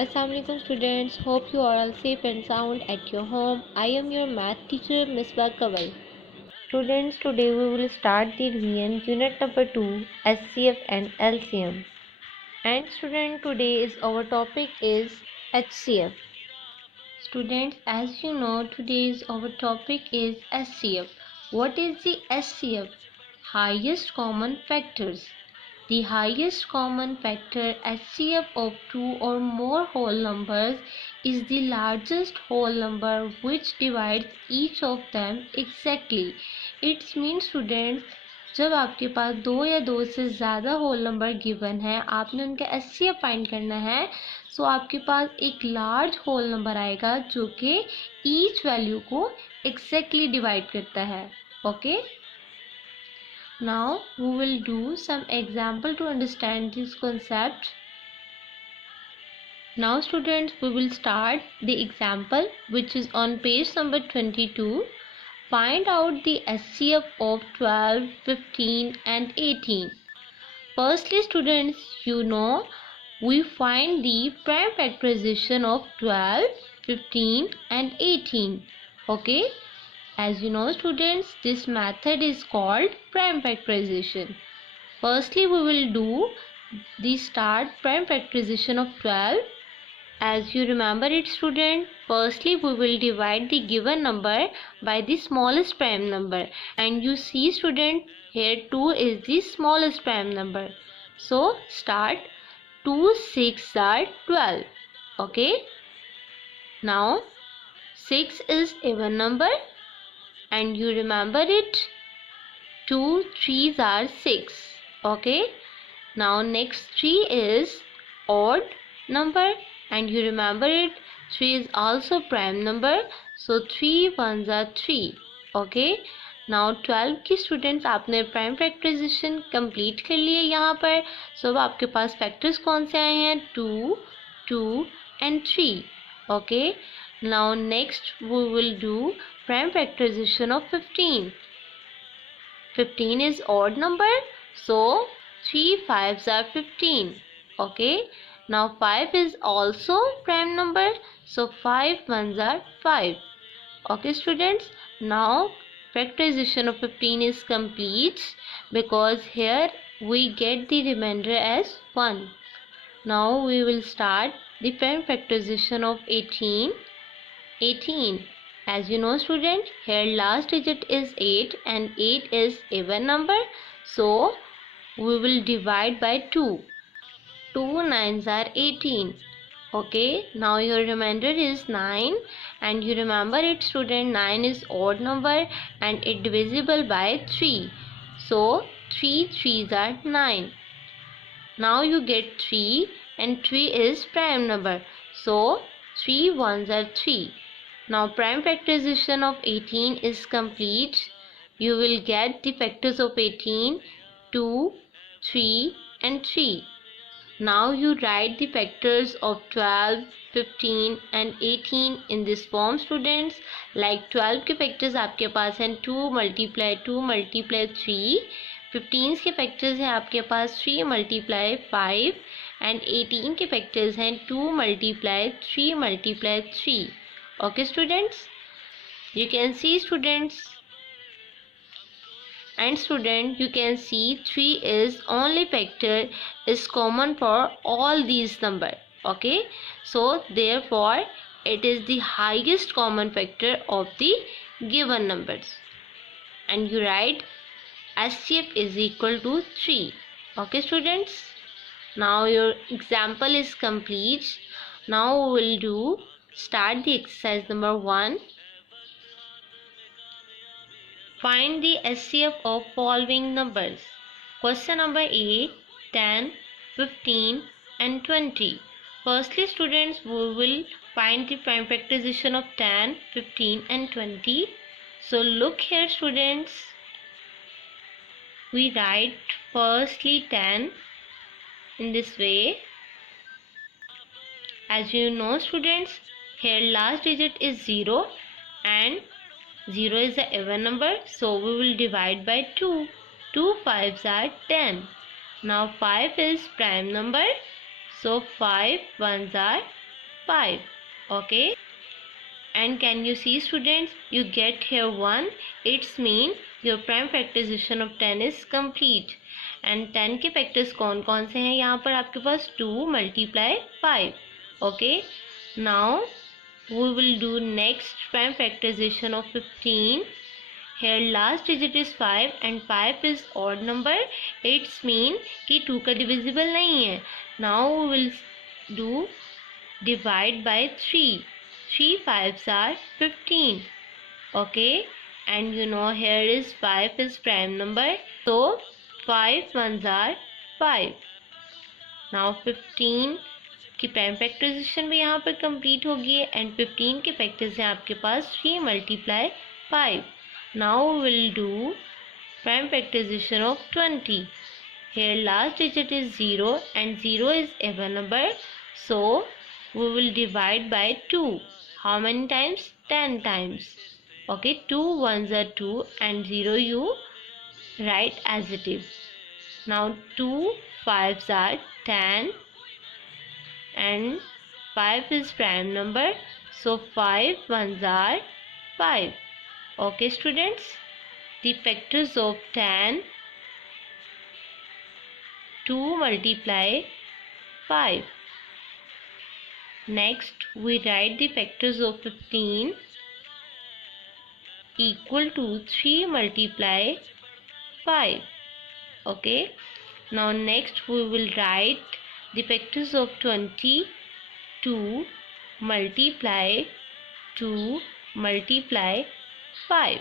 Assalamualaikum students, hope you are all safe and sound at your home. I am your math teacher Misbah Kawal. Students, today we will start the revision unit number 2 SCF and LCM. And student, today's our topic is HCF. Students, as you know, today's our topic is SCF. What is the SCF? Highest common factors. The highest common factor HCF of two or more whole numbers is the largest whole number which divides each of them exactly. It means students, जब आपके पास दो या दो से ज़्यादा whole number given है, आपने उनका एचसीएफ फाइंड करना है, सो आपके पास एक लार्ज होल नंबर आएगा जो कि ईच वैल्यू को एक्जैक्टली डिवाइड करता है. Okay, now we will do some example to understand this concept. Now students, we will start the example which is on page number 22. Find out the HCF of 12, 15 and 18. Firstly students, you know we find the prime factorization of 12, 15 and 18. Okay. As you know students, this method is called prime factorization. Firstly, we will do the start prime factorization of 12. As you remember it student, firstly we will divide the given number by the smallest prime number. And you see student, here 2 is the smallest prime number. So start 2 6 are 12. Okay. Now 6 is even number. And you remember it, 2 3s are 6. Okay. Now next 3 is odd number, and you remember it, 3 is also prime number, so 3 1s are 3. Okay. Now 12 की students आपने prime factorisation complete कर लिए यहाँ पर. सो अब आपके पास factors कौन से आए हैं? 2 2 and 3. Okay. Now next we will do prime factorization of 15. 15 is odd number, so 3 5s are 15. Okay. Now 5 is also prime number, so 5 1s are 5. Okay students, now factorization of 15 is complete because here we get the remainder as 1. Now we will start the prime factorization of 18. 18. As you know student, here last digit is 8 and 8 is even number, so we will divide by 2. 2 9s are 18. Okay, now your remainder is 9, and you remember it student, 9 is odd number and it divisible by 3. So 3 3s are 9. Now you get 3 and 3 is prime number, so 3 1s are 3. Now prime factorization of 18 is complete. You will get the factors of 18, 2, 3 and 3. Now you write the factors of 12, 15 and 18 in this form students. Like 12 के factors आपके पास हैं 2 multiply 2 multiply 3. 15 के factors हैं आपके पास 3 multiply 5 and 18 के factors हैं 2 multiply 3 multiply 3. Okay students, you can see students, and student you can see 3 is only factor is common for all these number. Okay, so therefore it is the highest common factor of the given numbers, and you write HCF is equal to 3. Okay students, now your example is complete. Now we will do start the exercise number 1. Find the HCF of following numbers. Question number 8, 10, 15 and 20. Firstly students, we will find the prime factorization of 10, 15 and 20. So look here students, we write firstly 10 in this way. As you know students, here last digit is 0 and 0 is the even number, so we will divide by 2. 2 5s are 10. Now 5 is prime number, so 5 1s are 5. Okay, and can you see students, you get here 1. It's mean your prime factorization of 10 is complete. And 10 के factors कौन कौन से हैं यहाँ पर आपके पास? 2 multiply 5. Okay, now we will do next prime factorization of 15. Here last digit is 5 and 5 is odd number. It's mean कि 2 का divisible नहीं है. Now we will do divide by 3. 3 5s are 15. Okay, and you know here is 5 is prime number, so 5 ones are 5. Now 15 की prime factorisation भी यहाँ पर complete होगी and 15 के फैक्टर्स हैं आपके पास 3 multiply 5. Now we will do prime factorization of 20. Here last digit is 0 and 0 is even number, so we will divide by 2. How many times? 10 times. Okay, 2 ones are 2 and 0 you write as it is. Now 2 5s are 10 and 5 is prime number, so 5 ones are 5. Okay students, the factors of 10, 2 multiply 5. Next we write the factors of 15 equal to 3 multiply 5. Okay, now next we will write the factors of 20, 2 multiply 2 multiply 5.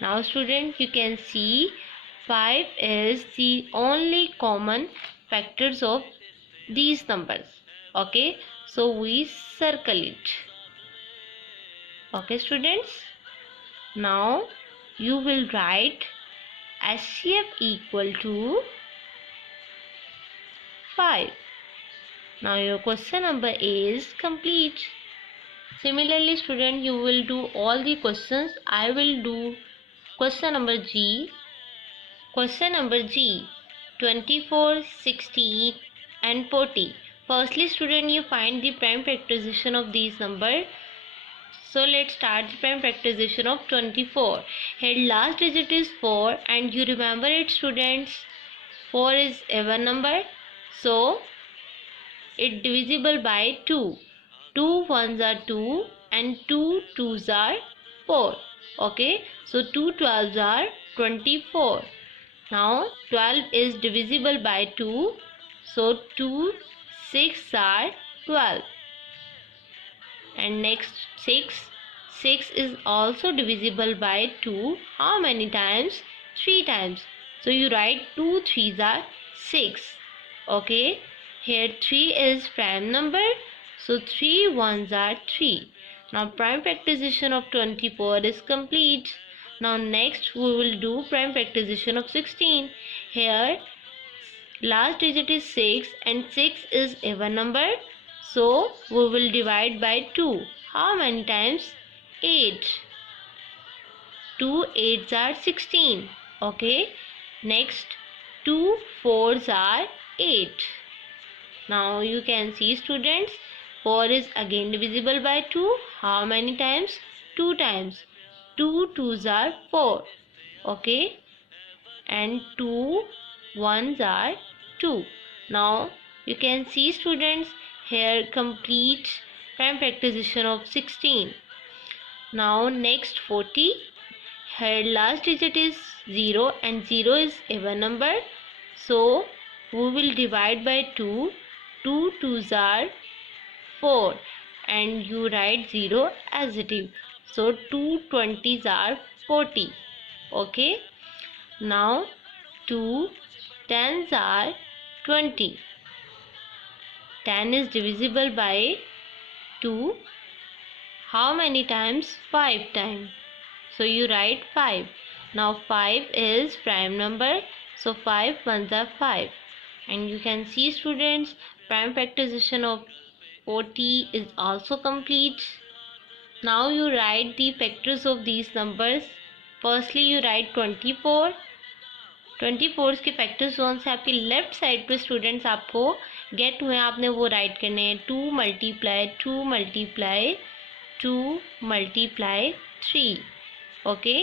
Now students, you can see 5 is the only common factors of these numbers. Okay, so we circle it. Okay students, now you will write HCF equal to 5. Now your question number is complete. Similarly student, you will do all the questions. I will do question number G. Question number G, 24, 16 and 40. Firstly student, you find the prime factorization of these numbers. So let's start the prime factorization of 24. Here last digit is 4 and you remember it students, 4 is even number, so it divisible by 2. 2 ones are 2 and 2 twos are 4. Okay, so 2 12s are 24. Now 12 is divisible by 2, so 2 6 are 12. And next 6 is also divisible by 2. How many times? 3 times. So you write 2 3s are 6. Okay, here 3 is prime number, so 3 ones are 3. Now prime factorization of 24 is complete. Now next we will do prime factorization of 16. Here last digit is 6 and 6 is even number, so we will divide by 2. How many times? 8. 2 8s are 16. Okay, next 2 4s are 8. Now you can see students, 4 is again divisible by 2. How many times? 2 times. 2 2s are 4. Okay, and 2 1s are 2. Now you can see students, here complete prime factorization of 16. Now next 40. Here last digit is 0 and 0 is even number, so we will divide by 2. 2 2s are 4 and you write 0 as it is, so 2 20s are 40. Okay, now 2 10s are 20. 10 is divisible by 2. How many times? 5 times. So you write 5. Now 5 is prime number, so 5 ones are 5. And you can see students, prime factorization of 40 is also complete. Now you write the factors of these numbers. Firstly you write 24. 24 के factors कौन से आपके left side पे students आपको gate हुए, आपने वो right करने हैं। 2 मल्टीप्लाई 2 मल्टीप्लाई 2 मल्टीप्लाई 3। ओके,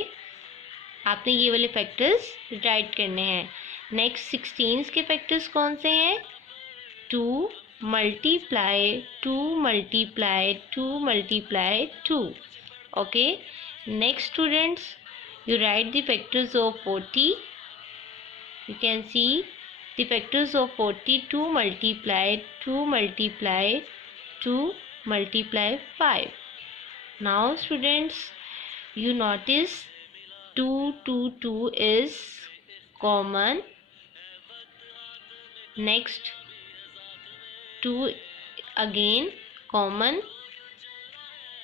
आपने ये वाले फैक्टर्स राइट करने हैं। नेक्स्ट 16 के फैक्टर्स कौन से हैं? 2 multiply 2 multiply 2 multiply 2। Okay, next students, you write the factors of 40. You can see the factors of 40. 2 multiply 2 multiply 2 multiply 5. Now students, you notice 2 2 2 is common. Next 2 again common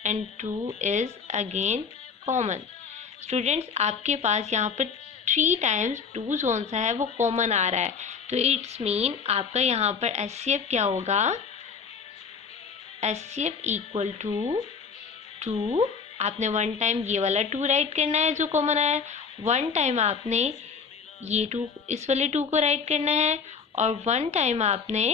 and 2 is again common. Students, आपके पास यहाँ पर 3 times 2 कौन सा है वो common आ रहा है, तो इट्स मीन आपका यहाँ पर HCF क्या होगा? HCF equal to 2। आपने 1 टाइम ये वाला 2 राइट करना है जो कॉमन आया है, 1 टाइम आपने ये 2 इस वाले 2 को राइट करना है, और 1 टाइम आपने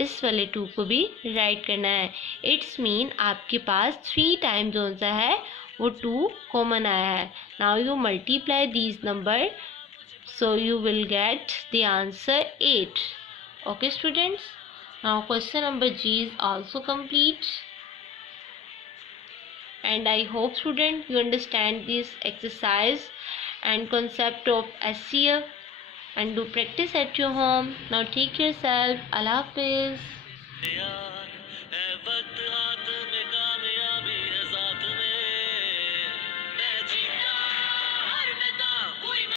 इस वाले 2 को भी राइट करना है। इट्स मीन आपके पास 3 टाइम कौन सा है वो 2 कॉमन आया है। Now you multiply these number, so you will get the answer 8। Okay students, now question number G is also complete, and I hope student you understand this exercise and concept of SCF, and do practice at your home. Now take yourself. Allah Hafiz.